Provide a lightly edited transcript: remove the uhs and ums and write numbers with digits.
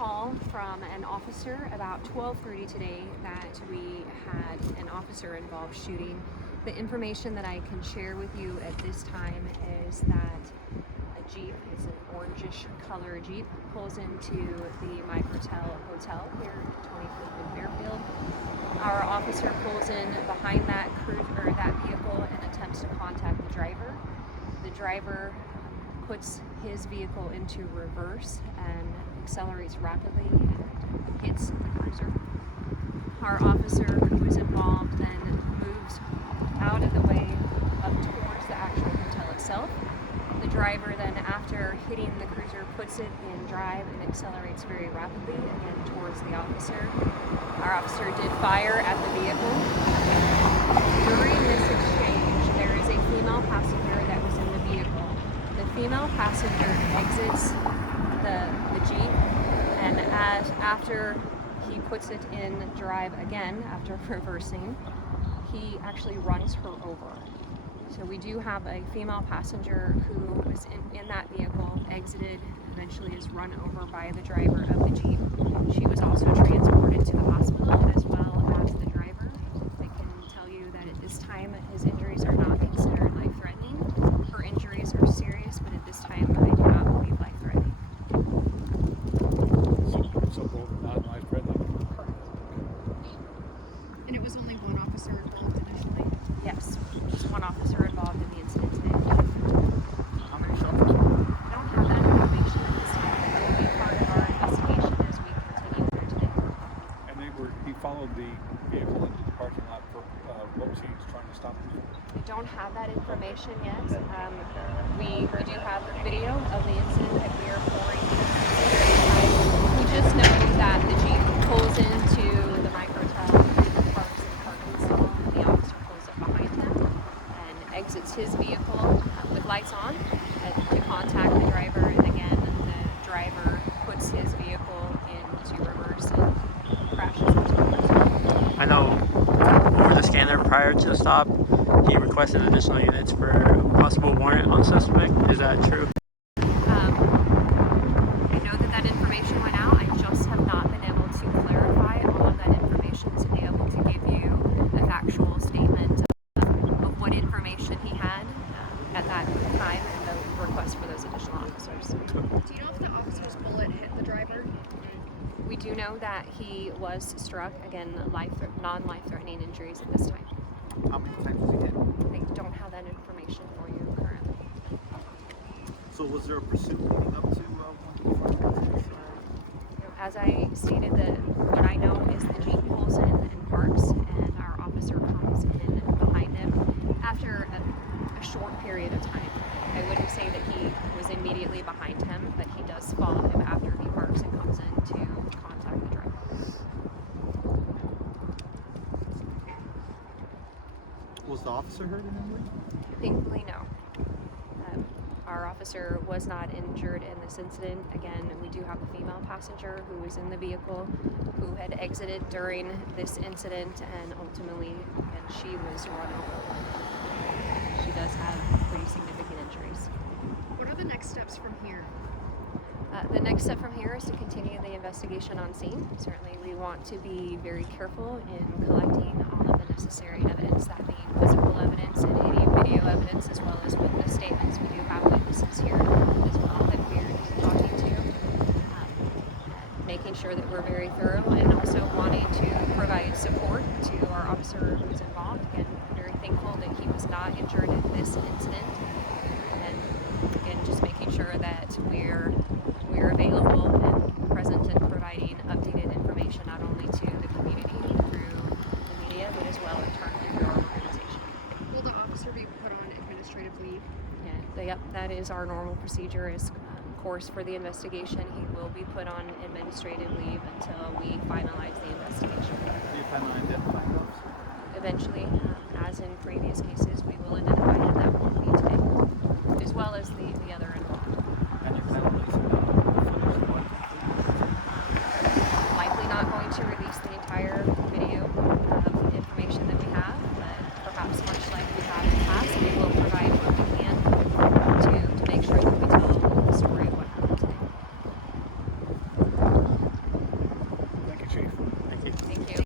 call from an officer about 12:30 today that we had an officer involved shooting. The information that I can share with you at this time is that a Jeep, it's an orangish color Jeep, pulls into the Microtel Hotel here at 25th and Fairfield. Our officer pulls in behind that vehicle and attempts to contact the driver. The driver puts his vehicle into reverse and accelerates rapidly and hits the cruiser. Our officer who is involved then moves out of the way up towards the actual hotel itself. The driver then, after hitting the cruiser, puts it in drive and accelerates very rapidly again towards the officer. Our officer did fire at the vehicle. During this exchange, there is a female passenger that was in the vehicle. The female passenger exits the Jeep, and after he puts it in drive again, after reversing, he actually runs her over. So we do have a female passenger who was in that vehicle, exited, eventually is run over by the driver of the Jeep. She was also transported to the hospital as well as the driver. I can tell you that at this time his injuries are not considered life-threatening. Her injuries are serious, but at this time I do not believe life-threatening. So both not life-threatening? And it was only one officer involved initially? Yes, just one officer involved in the incident today. How many shelters? I don't have that information at this time, but that will be part of our investigation as we continue here today. And he followed the vehicle into the parking lot for what was he trying to stop him? We don't have that information yet. We do have video of the incident that we are pouring. We just know that the Jeep pulls into the Microtel, parks in parking stall, and the officer pulls up behind him and exits his vehicle with lights on to contact the driver, and again the driver puts his vehicle into reverse and crashes into the person. I know over the scanner prior to the stop, he requested additional units for a possible warrant on suspect. Is that true? I know that information went out. I just have not been able to clarify all of that information to be able to give you a factual statement of what information he had at that time and the request for those additional officers. Do you know if the officer's bullet hit the driver? We do know that he was struck, again, non-life-threatening injuries at this time. How many times was he hit? I don't have that information for you currently. So was there a pursuit leading up to As I stated, what I know is the Jeep pulls in and parks, and our officer comes in behind him after a short period of time. I wouldn't say that he was immediately behind him, but he does follow him after he parks and comes in to contact the driver. Was the officer hurt in any way? Thankfully, no. Our officer was not injured in this incident. Again, we do have a female passenger who was in the vehicle who had exited during this incident, and ultimately, she was run over. She does have pretty significant injuries. What are the next steps from here? The next step from here is to continue the investigation on scene. Certainly, we want to be very careful in collecting all of the necessary evidence, that being physical evidence and any video evidence, as well as witness statements. We do have witnesses here as well that we're talking to, making sure that we're very thorough and also wanting to provide support to our officer who's involved. Again, very thankful that he was not injured in this incident, and again, just making sure that we're available and present and providing updated information not only to the community through the media, but as well internally through our organization. Will the officer be put on administrative leave? Yep, that is our normal procedure. Is course for the investigation. He will be put on administrative leave until we finalize the investigation. Do you plan on identifying those? Eventually, as in previous cases, we will identify him. That won't be today, as well as the other involved.